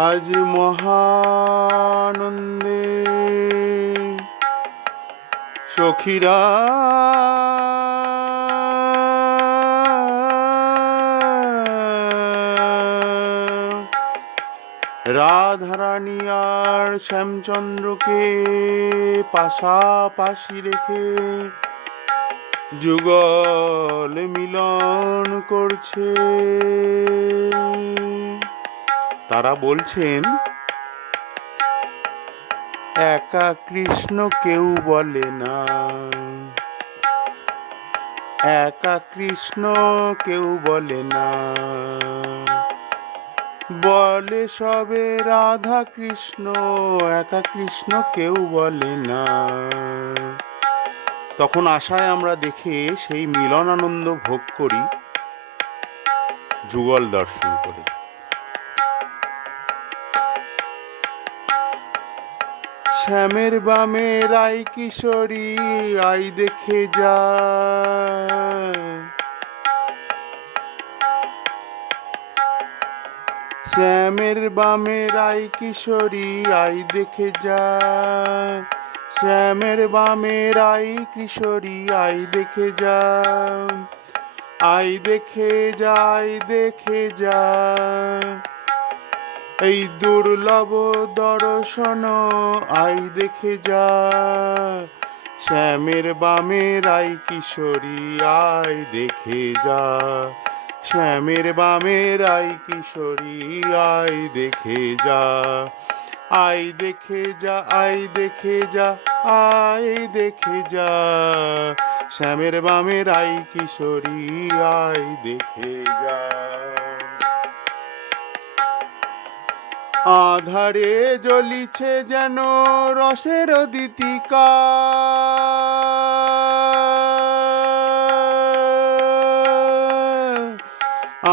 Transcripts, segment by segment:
আজ মহানন্দে সখীরা রাধারানী আর শ্যামচন্দ্রকে পাশাপাশি রেখে যুগল মিলন করছে। তারা বলছেন, একা কৃষ্ণ কেউ বলে না। একা কৃষ্ণ কেউ বলে না। বলে সবে রাধা কৃষ্ণ, একা কৃষ্ণ কেউ বলে না। তখন আশায় আমরা দেখে সেই মিলন আনন্দ ভোগ করি, যুগল দর্শন করে। শ্যামের বামে রাই কিশোরী আই দেখে যা। শ্যামের বামে রাই কিশোরী আই দেখে যা। শ্যামের বামে রাই কিশোরী আই দেখে যা। আই দেখে যাই দেখে যা। এই দুর্লভ দর্শন আই দেখে যা। শ্যামের বামের আই কিশোরী, আই দেখে যা। শ্যামের বামের রাই কিশোরী, আই দেখে যা। আই দেখে যা, আই দেখে যা, আই দেখে যা। শ্যামের বামে রাই কিশোরী, আই দেখে যা। আধারে জ্বলিছে যেন রসের দিতিকা।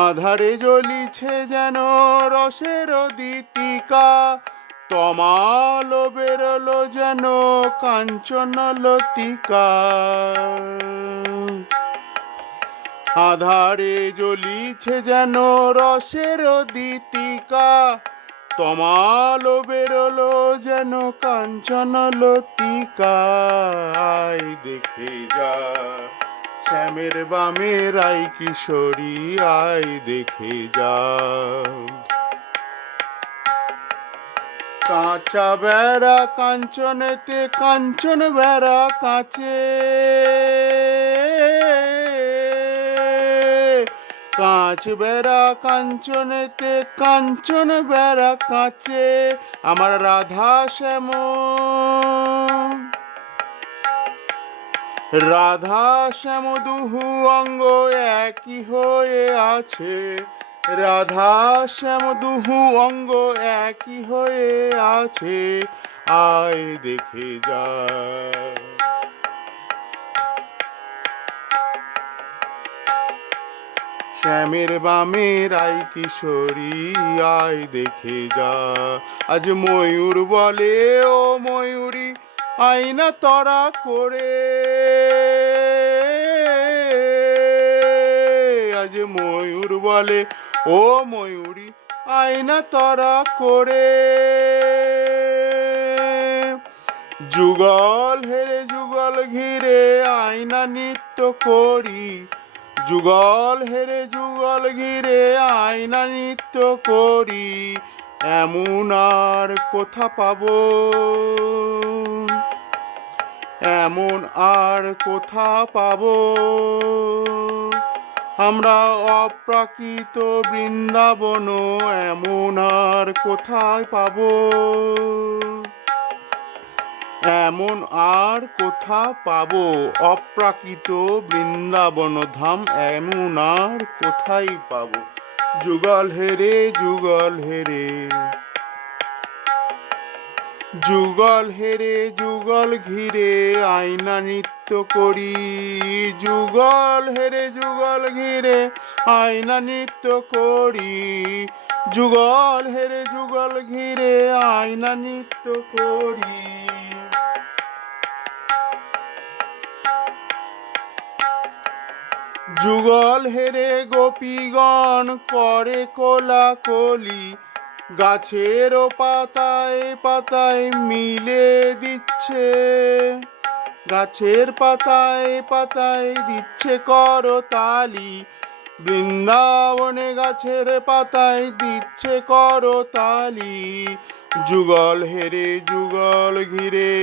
আধারে জ্বলিছে যেন রসের দিতিকা। তমাল বেরোলো যেন কাঞ্চন লতিকা। আধারে জ্বলিছে যেন রসের দিতিকা। তমাল বেরোলো যেন কাঞ্চন লতিকা আই দেখে যা, শ্যামের বামে রাই কিশোরী আই দেখে যা, কাঁচা বেড়া কাঞ্চনেতে কাঞ্চন বেড়া কাঁচে। কাঁচ বেড়া কাঞ্চনেতে, কাঞ্চন বেড়া কাঁচে, আমার রাধা শ্যাম রাধা শ্যাম দুহু অঙ্গ একই হয়ে আছে, রাধা শ্যাম দুহু অঙ্গ একই হয়ে আছে, আয় দেখে যা। শ্যামের বামে রাই কিশোরী আয় দেখে যা। আজ ময়ূর বলে, ও ময়ূরী আইনা তরা করে। আজ ময়ূর বলে, ও ময়ূরী, আয়না তরা করে। যুগল হেরে যুগল ঘিরে আয়না নৃত্য করি। যুগল হেরে যুগল ঘিরে আয়না নৃত্য করি, এমন আর কোথা পাব। এমন আর কোথা পাব। আমরা অপ্রাকৃত বৃন্দাবন এমন আর কোথায় পাবো। এমন আর কোথা পাবো? অপ্রাকৃত বৃন্দাবন ধাম এমন আর কোথায় পাবো। যুগল হেরে যুগল হেরে যুগল হেরে যুগল ঘিরে আয়না নৃত্য করি। যুগল হেরে যুগল ঘিরে আয়না নৃত্য করি। যুগল হেরে যুগল ঘিরে আয়না নৃত্য করি। যুগল হেরে গোপীগণ করে কোলা কলি গাছেরও পাতায় পাতায় মিলে দিচ্ছে। গাছের পাতায় পাতায় দিচ্ছে করতালি, বৃন্দাবনে গাছের পাতায় দিচ্ছে করতালি। যুগল হেরে যুগল ঘিরে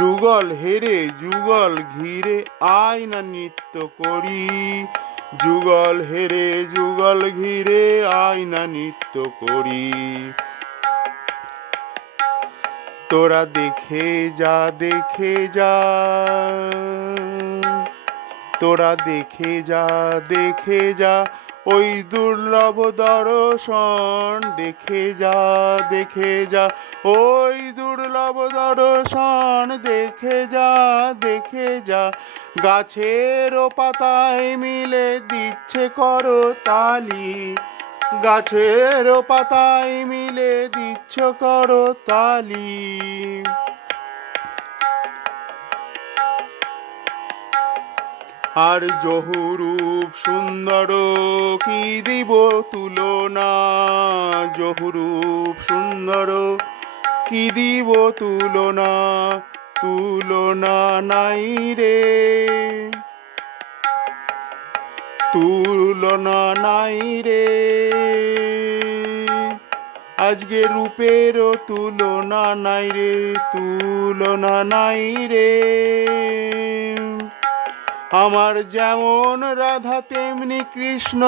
যুগল হেরে, যুগল ঘিরে আয় না নৃত্য করি। যুগল হেরে, যুগল ঘিরে আয় না নৃত্য করি। তোরা দেখে যা দেখে যা। তোরা দেখে যা দেখে যা। ওই দুর্লভ দর্শন, দেখে যা দেখে যা। ওই দুর্লভ দর্শন, দেখে যা দেখে যা। গাছের পাতায় মিলে দিচ্ছে করো তালি। গাছের পাতায় মিলে দিচ্ছ করো তালি। আর জহুরূপ সুন্দর কি দিব তুলনা? জহুরূপ সুন্দর কি দিব তুলনা? তুলনা নাই রে। তুলনা নাই রে। আজকে রূপেরও তুলনা নাই রে, তুলনা নাই রে। আমার যেমন রাধা, তেমনি কৃষ্ণ।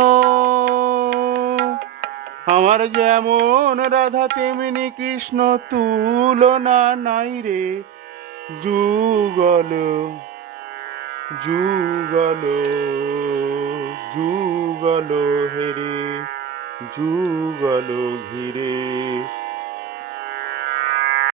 আমার যেমন রাধা, তেমনি কৃষ্ণ, তুলনা নাই রে। যুগল যুগল যুগল হেরে যুগল ঘিরে।